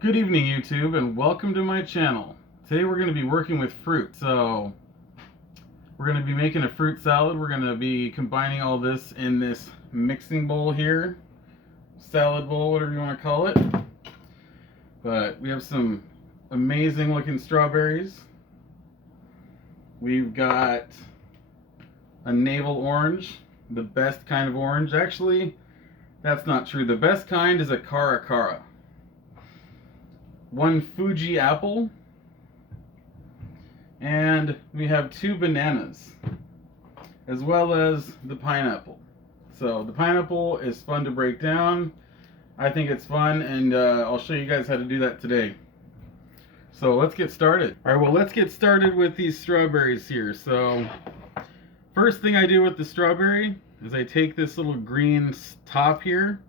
Good evening, YouTube, and welcome to my channel. Today we're going to be working with fruit. So we're going to be making a fruit salad. We're going to be combining all this in this mixing bowl here. Salad bowl, whatever you want to call it. But we have some amazing looking strawberries. We've got a navel orange, the best kind of orange. Actually, that's not true. The best kind is a Cara Cara. One Fuji apple, and we have 2 bananas, as well as the pineapple. So the pineapple is fun to break down. I think it's fun, and I'll show you guys how to do that today. So let's get started. All right, well, let's get started with these strawberries here. So first thing I do with the strawberry is I take this little green top here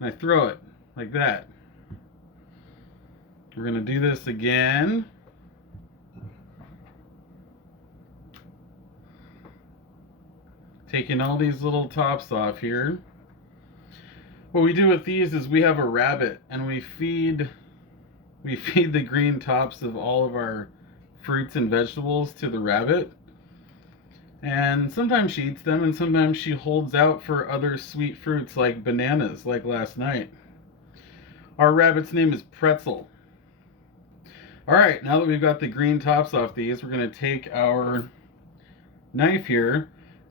and I throw it like that. We're going to do this again. Taking all these little tops off here. What we do with these is we have a rabbit and we feed the green tops of all of our fruits and vegetables to the rabbit. And sometimes she eats them and sometimes she holds out for other sweet fruits like bananas, like last night. Our rabbit's name is Pretzel. Alright, now that we've got the green tops off these, we're going to take our knife here.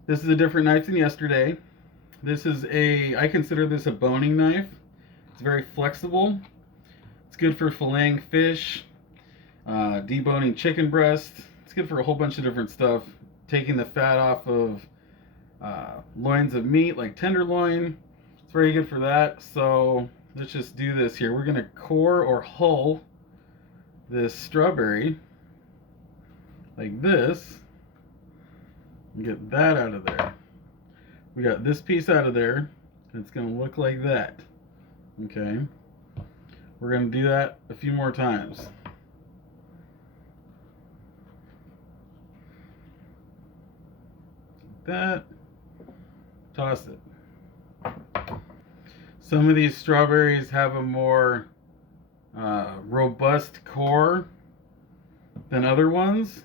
This is a different knife than yesterday. This is I consider this a boning knife. It's very flexible. It's good for filleting fish, deboning chicken breast. It's good for a whole bunch of different stuff. Taking the fat off of loins of meat like tenderloin. It's very good for that. So let's just do this here. We're going to core or hull this strawberry like this and get that out of there. We got this piece out of there and it's going to look like that. Okay, we're going to do that a few more times. Like that. Toss it. Some of these strawberries have a more robust core than other ones.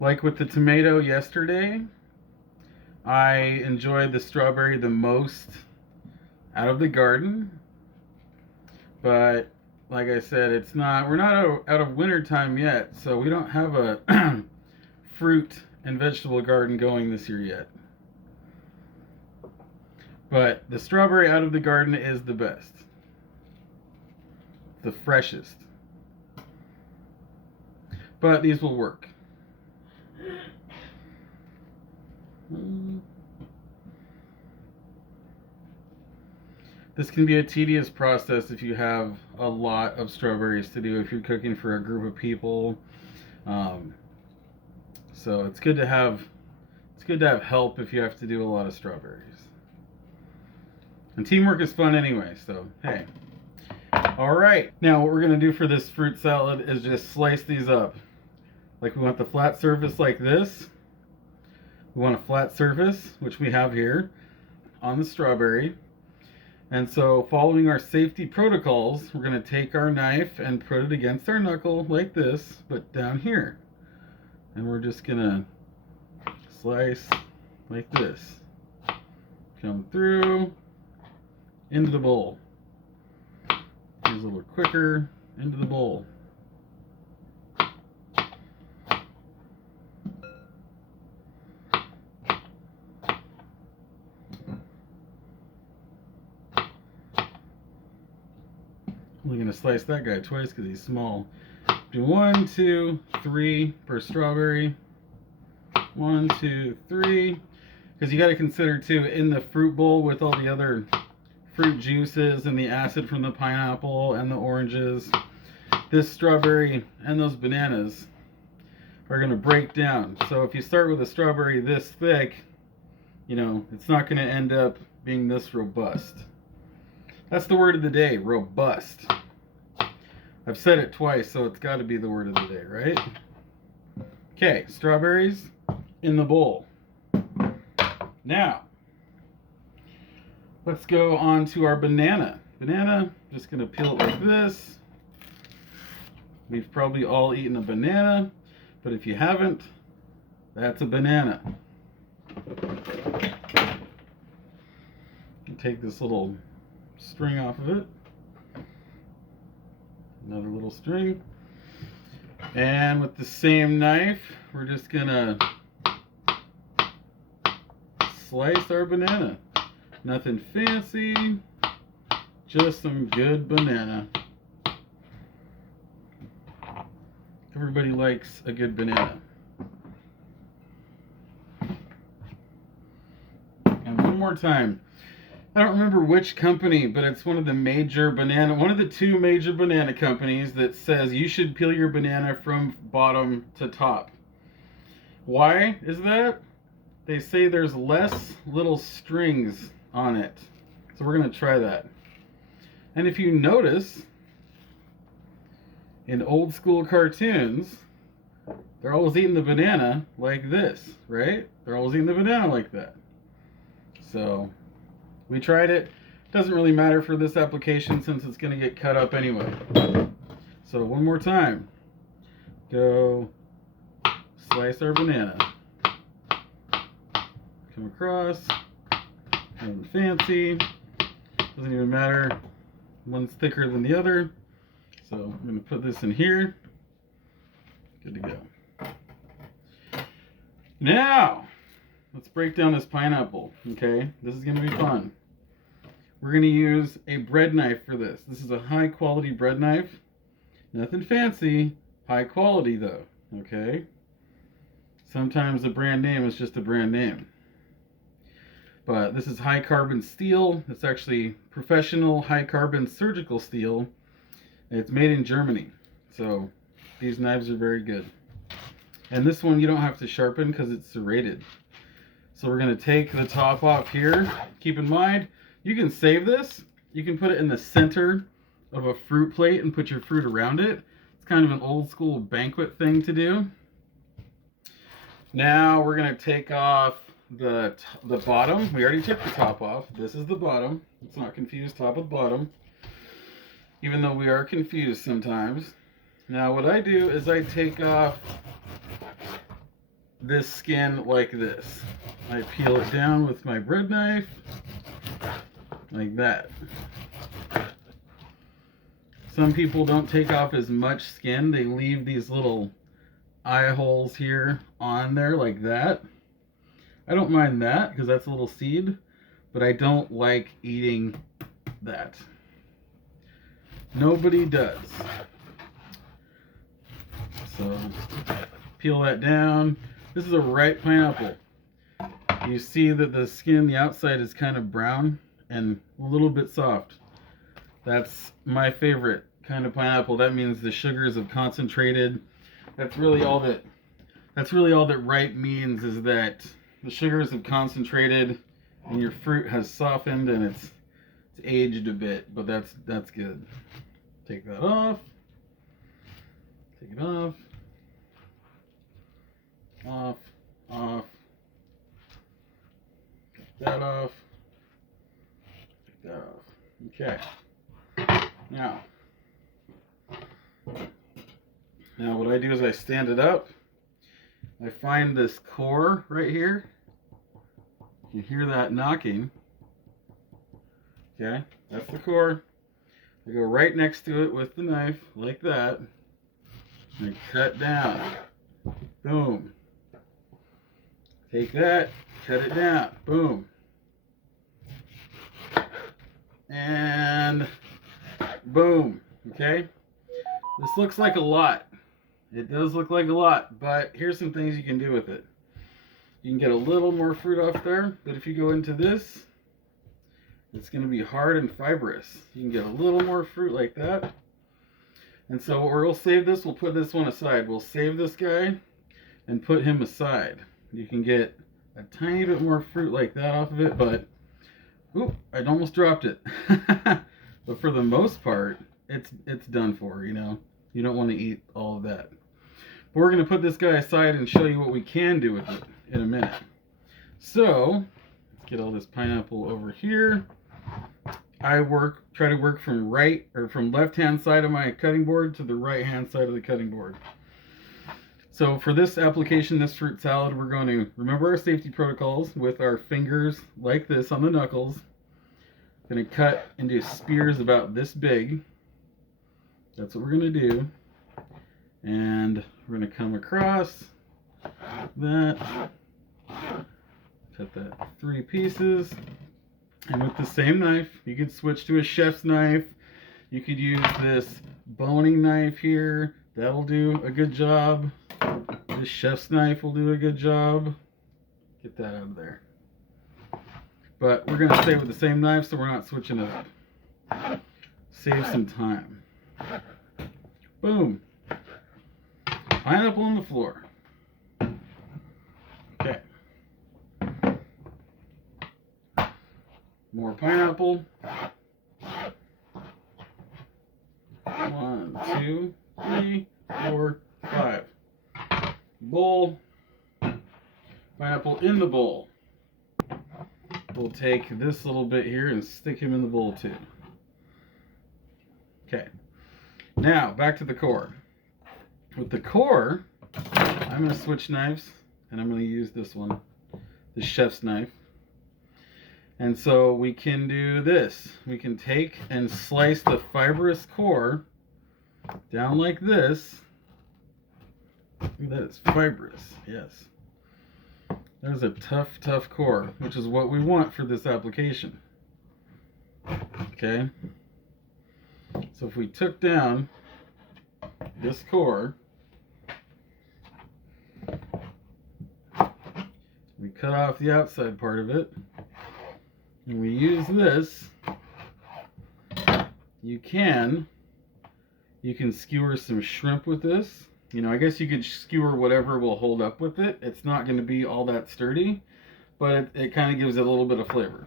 Like with the tomato yesterday, I enjoyed the strawberry the most out of the garden. But like I said, we're not out of winter time yet, so we don't have a fruit and vegetable garden going this year yet. But the strawberry out of the garden is the best. The freshest. But these will work. This can be a tedious process if you have a lot of strawberries to do if you're cooking for a group of people. So it's good to have help if you have to do a lot of strawberries. And teamwork is fun anyway, so hey. Alright, now what we're going to do for this fruit salad is just slice these up. Like we want the flat surface like this. We want a flat surface, which we have here on the strawberry. And so following our safety protocols, we're going to take our knife and put it against our knuckle like this, but down here. And we're just going to slice like this. Come through, into the bowl. Use a little quicker, into the bowl. We're going to slice that guy twice because he's small. Do 1, 2, 3 per strawberry. 1, 2, 3. Because you got to consider too, in the fruit bowl with all the other fruit juices and the acid from the pineapple and the oranges, this strawberry and those bananas are going to break down. So if you start with a strawberry this thick, you know, it's not going to end up being this robust. That's the word of the day, robust. I've said it twice, so it's got to be the word of the day, right? Okay, strawberries in the bowl. Now, let's go on to our banana. banana. Just gonna peel it like this. We've probably all eaten a banana, but if you haven't, that's a banana. Take this little string off of it. Another little string. And with the same knife, we're just gonna slice our banana. Nothing fancy, just some good banana. Everybody likes a good banana. And one more time. I don't remember which company, but it's one of the two major banana companies that says you should peel your banana from bottom to top. Why is that? They say there's less little strings on it. So we're going to try that. And if you notice, in old school cartoons, they're always eating the banana like this, right? They're always eating the banana like that. So we tried it. Doesn't really matter for this application since it's going to get cut up anyway. So one more time. Go slice our banana. Come across. Nothing fancy. Doesn't even matter. One's thicker than the other. So I'm going to put this in here. Good to go. Now, let's break down this pineapple. Okay, this is going to be fun. We're going to use a bread knife for this. This is a high quality bread knife. Nothing fancy, high quality though. Okay. Sometimes the brand name is just a brand name. But this is high carbon steel. It's actually professional high carbon surgical steel. It's made in Germany. So these knives are very good. And this one you don't have to sharpen because it's serrated. So we're going to take the top off here. Keep in mind, you can save this. You can put it in the center of a fruit plate and put your fruit around it. It's kind of an old school banquet thing to do. Now we're going to take off the bottom. We already took the top off. This is the bottom. Let's not confuse top with bottom, even though we are confused sometimes. Now what I do is I take off this skin like this. I peel it down with my bread knife like that. Some people don't take off as much skin. They leave these little eye holes here on there like that. I don't mind that because that's a little seed, but I don't like eating that. Nobody does. So peel that down. This is a ripe pineapple. You see that the skin, the outside is kind of brown and a little bit soft. That's my favorite kind of pineapple. That means the sugars have concentrated. That's really all that ripe means, is that the sugars have concentrated and your fruit has softened and it's aged a bit, but that's good. Take that off. Take it off. Off. Off. Take that off. Take that off. Okay. Now what I do is I stand it up. I find this core right here. You hear that knocking. Okay, that's the core. I go right next to it with the knife, like that. And I cut down. Boom. Take that, cut it down. Boom. And boom. Okay? This looks like a lot. It does look like a lot, but here's some things you can do with it. You can get a little more fruit off there, but if you go into this, it's going to be hard and fibrous. You can get a little more fruit like that. And so we'll save this. We'll put this one aside. We'll save this guy and put him aside. You can get a tiny bit more fruit like that off of it, but oop, I almost dropped it. But for the most part, it's done for, you know. You don't want to eat all of that. But we're going to put this guy aside and show you what we can do with it in a minute. So, let's get all this pineapple over here. I try to work from from left hand side of my cutting board to the right hand side of the cutting board. So for this application, this fruit salad, we're going to remember our safety protocols with our fingers like this on the knuckles. Going to cut into spears about this big. That's what we're going to do. And we're going to come across that. Cut that 3 pieces. And with the same knife, you could switch to a chef's knife. You could use this boning knife here. That'll do a good job. This chef's knife will do a good job. Get that out of there. But we're going to stay with the same knife so we're not switching it up. Save some time. Boom. Pineapple on the floor. Okay. More pineapple. 1, 2, 3, 4, 5. Bowl. Pineapple in the bowl. We'll take this little bit here and stick him in the bowl too. Okay. Now, back to the core. With the core, I'm going to switch knives, and I'm going to use this one, the chef's knife. And so we can do this. We can take and slice the fibrous core down like this. Look at that, it's fibrous, yes. There's a tough, tough core, which is what we want for this application. Okay? So if we took down this core, we cut off the outside part of it, and we use this, you can skewer some shrimp with this. You know, I guess you could skewer whatever will hold up with it. It's not going to be all that sturdy, but it kind of gives it a little bit of flavor.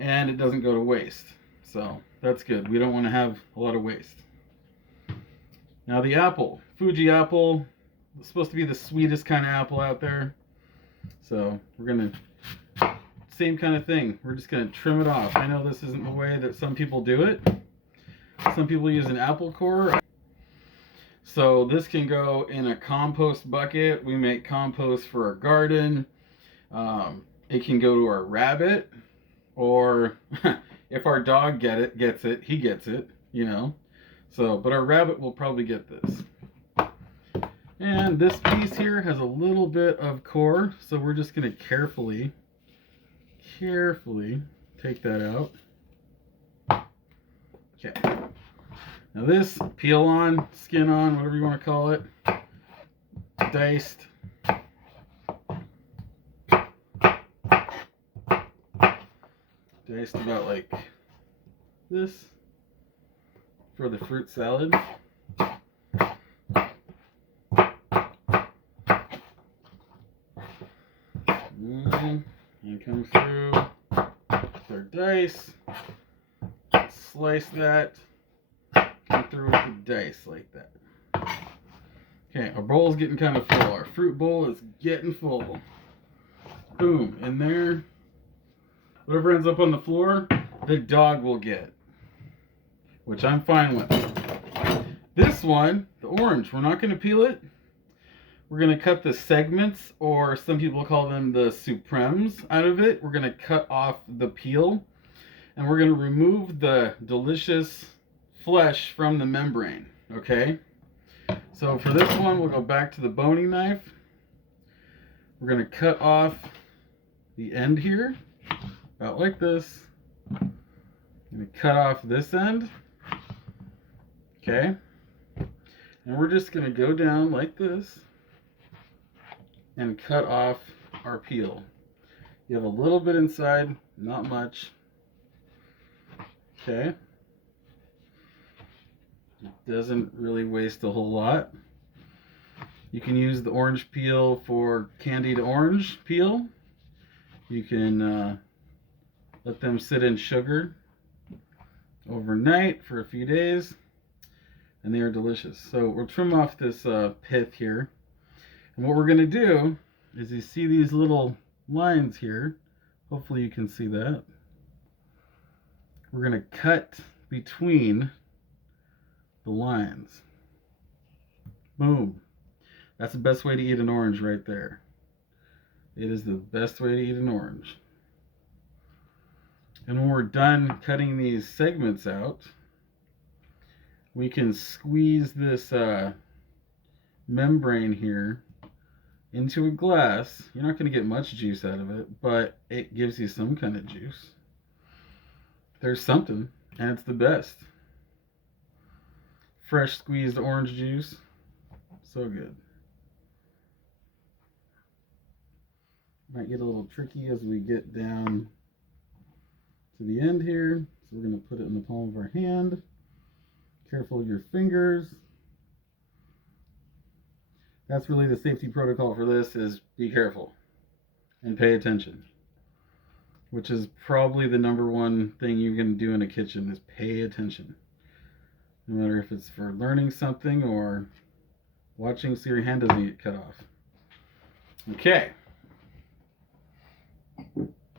And it doesn't go to waste. So that's good. We don't want to have a lot of waste. Now the apple. Fuji apple. It's supposed to be the sweetest kind of apple out there. So we're going to, same kind of thing. We're just going to trim it off. I know this isn't the way that some people do it. Some people use an apple core. So this can go in a compost bucket. We make compost for our garden. It can go to our rabbit, or if our dog gets it, he gets it, you know. So, but our rabbit will probably get this. And this piece here has a little bit of core, so we're just going to carefully take that out. Okay. Now this, peel on, skin on, whatever you want to call it, diced. Diced about like this for the fruit salad. And come through with our dice, slice that. Come through with the dice like that. Okay, our bowl's getting kind of full. Our fruit bowl is getting full. Boom, in there. Whatever ends up on the floor, the dog will get. Which I'm fine with. This one, the orange, we're not going to peel it. We're going to cut the segments, or some people call them the supremes, out of it. We're going to cut off the peel. And we're going to remove the delicious flesh from the membrane, okay? So for this one, we'll go back to the boning knife. We're going to cut off the end here, about like this. I'm going to cut off this end, okay? And we're just going to go down like this and cut off our peel. You have a little bit inside, not much. Okay. It doesn't really waste a whole lot. You can use the orange peel for candied orange peel. You can let them sit in sugar overnight for a few days, and they are delicious. So we'll trim off this pith here. And what we're going to do is, you see these little lines here. Hopefully you can see that. we're going to cut between the lines. Boom. That's the best way to eat an orange right there. It is the best way to eat an orange. And when we're done cutting these segments out, we can squeeze this membrane here into a glass. You're not going to get much juice out of it, but it gives you some kind of juice. There's something, and it's the best. Fresh squeezed orange juice. So good. Might get a little tricky as we get down to the end here. So we're going to put it in the palm of our hand. Careful of your fingers. That's really the safety protocol for this, is be careful and pay attention. Which is probably the number one thing you're going to do in a kitchen, is pay attention. No matter if it's for learning something or watching so your hand doesn't get cut off. Okay.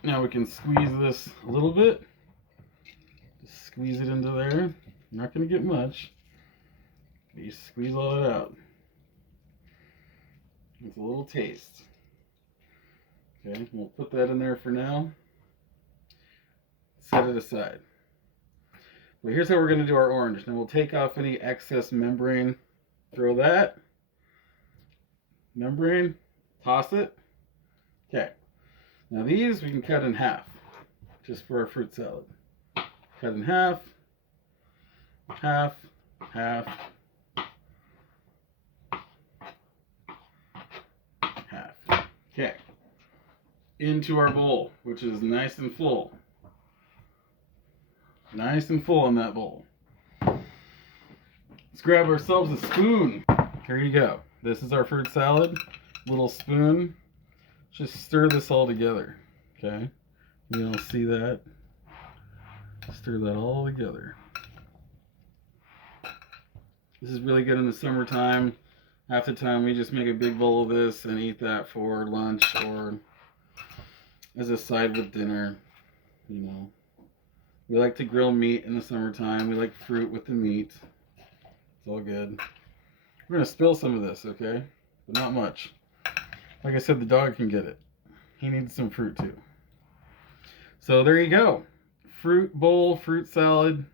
Now we can squeeze this a little bit. Just squeeze it into there. You're not going to get much. But you squeeze all that out. With a little taste. Okay, we'll put that in there for now. Set it aside. Well, here's how we're going to do our orange. Now we'll take off any excess membrane. Throw that. Membrane. Toss it. Okay. Now these we can cut in half, just for our fruit salad. Cut in half, half, half, half. Okay. Into our bowl, which is nice and full. Nice and full in that bowl. Let's grab ourselves a spoon. Here you go. This is our fruit salad. Little spoon. Just stir this all together, okay? You'll see that. Stir that all together. This is really good in the summertime. Half the time we just make a big bowl of this and eat that for lunch or as a side with dinner, you know. We like to grill meat in the summertime. We like fruit with the meat. It's all good. We're gonna spill some of this, okay? But not much. Like I said, the dog can get it. He needs some fruit too. So there you go. Fruit bowl, fruit salad.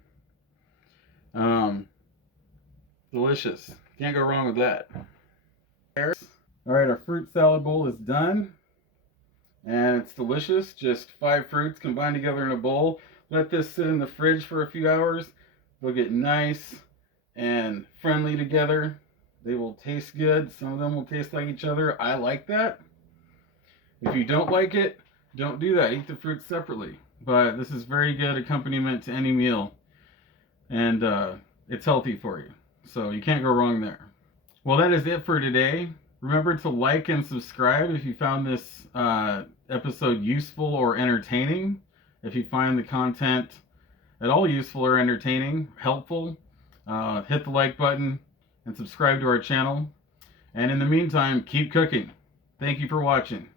Delicious. Can't go wrong with that. Alright, our fruit salad bowl is done. And it's delicious. Just 5 fruits combined together in a bowl. Let this sit in the fridge for a few hours. They'll get nice and friendly together. They will taste good. Some of them will taste like each other. I like that. If you don't like it, don't do that. Eat the fruits separately. But this is very good accompaniment to any meal. And it's healthy for you. So you can't go wrong there. Well, that is it for today. Remember to like and subscribe if you found this episode useful or entertaining. If you find the content at all useful or entertaining, helpful, hit the like button and subscribe to our channel. And in the meantime, keep cooking. Thank you for watching.